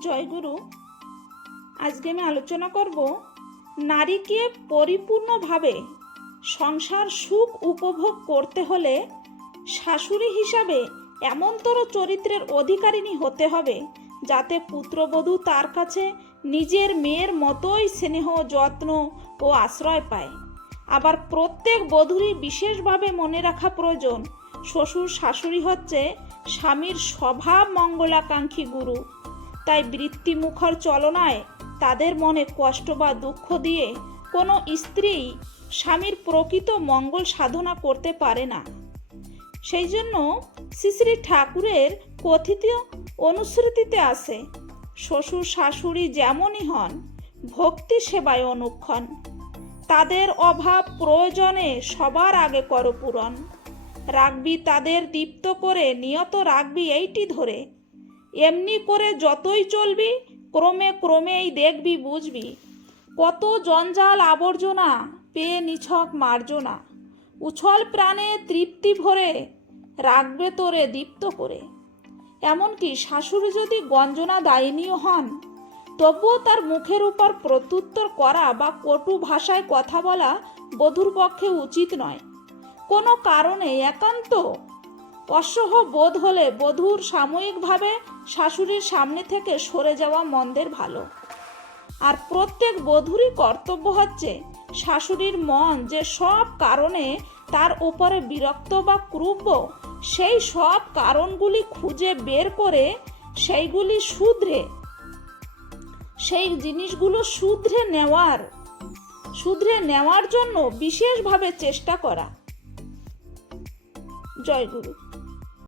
জয়গুরু, আজকে আমি আলোচনা করব নারীকে পরিপূর্ণভাবে সংসার সুখ উপভোগ করতে হলে শাশুড়ি হিসাবে এমনতর চরিত্রের অধিকারিণী হতে হবে যাতে পুত্রবধূ তার কাছে নিজের মেয়ের মতোই স্নেহ, যত্ন ও আশ্রয় পায়। আবার প্রত্যেক বধূরই বিশেষভাবে মনে রাখা প্রয়োজন, শ্বশুর শাশুড়ি হচ্ছে স্বামীর স্বভাব মঙ্গলাকাঙ্ক্ষী গুরু। তাই বৃত্তিমুখর চলনায় তাদের মনে কষ্ট বা দুঃখ দিয়ে কোনো স্ত্রী স্বামীর প্রকৃত মঙ্গল সাধনা করতে পারে না। সেই জন্য শ্রী শ্রী ঠাকুরের কথিত অনুশ্রুতিতে আছে, শ্বশুর শাশুড়ি যেমনই হন, ভক্তি সেবায় অনুক্ষণ। তাদের অভাব প্রয়োজনে সবার আগে কর পূরণ রাখবি তাদের দীপ্ত করে, নিয়ত রাখবি এইটি ধরে। এমনি করে যতই চলবি, ক্রমে ক্রমেই দেখবি, বুঝবি। কত জঞ্জাল আবর্জনা, পেয়ে নিছক মার্জনা। উছল প্রাণে তৃপ্তি ভরে রাখবে তোরে দীপ্ত করে। এমনকি শাশুড়ি যদি গঞ্জনা দায়নীয় হন, তবুও তার মুখের উপর প্রত্যুত্তর করা বা কটু ভাষায় কথা বলা বধূর পক্ষে উচিত নয়। কোনো কারণে একান্ত অসহ বোধ হলে বধূর সাময়িকভাবে শাশুড়ির সামনে থেকে সরে যাওয়া মন্দের ভালো। আর প্রত্যেক বধূরই কর্তব্য হচ্ছে শাশুড়ির মন যে সব কারণে তার উপরে বিরক্ত বা ক্রুব্ধ সেই সব কারণগুলি খুঁজে বের করে সেইগুলি শুধরে, সেই জিনিসগুলো শুধরে নেওয়ার শুধরে নেওয়ার জন্য বিশেষভাবে চেষ্টা করা। জয় গুরু।